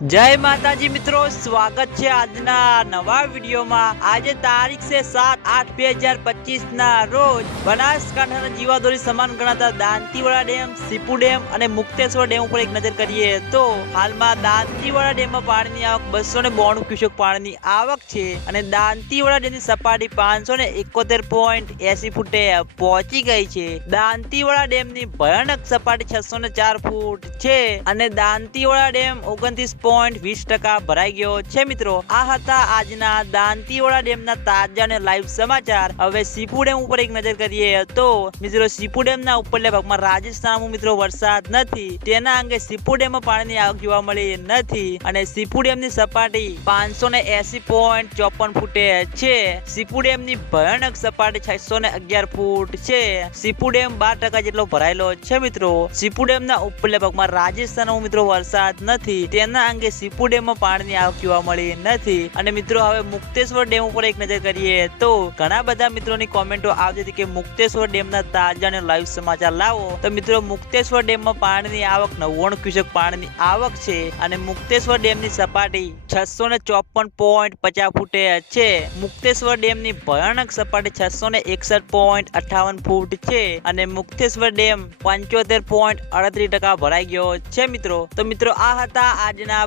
જય માતાજી મિત્રો, સ્વાગત છે આજના નવા વિડીયોમાં. આજે તારીખ છે સાત આઠ બે હજાર પચીસ ના રોજ બનાસકાંઠાના જીવાદોરી સમાન ગણાતા દાંતીવાડા ડેમ, સીપુ ડેમ અને મુક્તેશ્વર ડેમ ઉપર એક નજર કરીએ તો હાલમાં દાંતીવાડા ડેમમાં પાણીની આવક બસો ને બોણું ક્યુસેક પાણીની આવક છે અને દાંતીવાડા ડેમની સપાટી પાંચસો ને એકોતેર પોઈન્ટ એસી ફૂટે પહોંચી ગઈ છે. દાંતીવાડા ડેમની ભયાનક સપાટી છસો ને ચાર ફૂટ છે અને દાંતીવાડા ડેમ ઓગણત્રીસ પોઈન્ટ વીસ ટકા ભરાઈ ગયો છે મિત્રો. આ હતા આજના દાંતીવાડા ડેમના તાજા અને લાઈવ સમાચાર. હવે સીપુ ડેમ ઉપર એક નજર કરીએ તો મિત્રો સીપુ ડેમના ઉપરલા ભાગમાં રાજસ્થાનમાં મિત્રો વરસાદ નથી. તેના અંગે સીપુ ડેમમાં પાણીની આવક જોવા મળી નથી અને સીપુ ડેમની સપાટી પાંચસો ને એસી પોઈન્ટ ચોપન ફૂટે છે. સીપુ ડેમની ભયાનક સપાટી છસો ને અગિયાર ફૂટ છે. સીપુ ડેમ બાર ટકા જેટલો ભરાયેલો છે મિત્રો. સીપુ ડેમના ઉપરલા ભાગમાં રાજસ્થાનમાં મિત્રો વરસાદ નથી. તેના અંગે સીપુ ડેમમાં પાણીની આવક જોવા મળી નથી. અને મિત્રો, હવે મુક્તેશ્વર ડેમ ઉપર એક નજર કરીએ તો ઘણા બધા મિત્રોની કોમેન્ટો આવતી હતી કે મુક્તેશ્વર ડેમના તાજા અને લાઈવ સમાચાર લાવો. તો મિત્રો, મુક્તેશ્વર ડેમમાં પાણીની આવક નવ્વાણું ક્યુસેક પાણીની આવક છે અને મુક્તેશ્વર ડેમની સપાટી છસો ને ચોપન પોઈન્ટ પચાસ ફૂટે છે. મુક્તેશ્વર ડેમની ભયાનક સપાટી છસો ને એકસઠ પોઈન્ટ અઠાવન ફૂટ છે અને મુક્તેશ્વર ડેમ પંચોતેર પોઈન્ટ અડત્રીસ ટકા ભરાઈ ગયો છે મિત્રો. તો મિત્રો, આ હતા આજના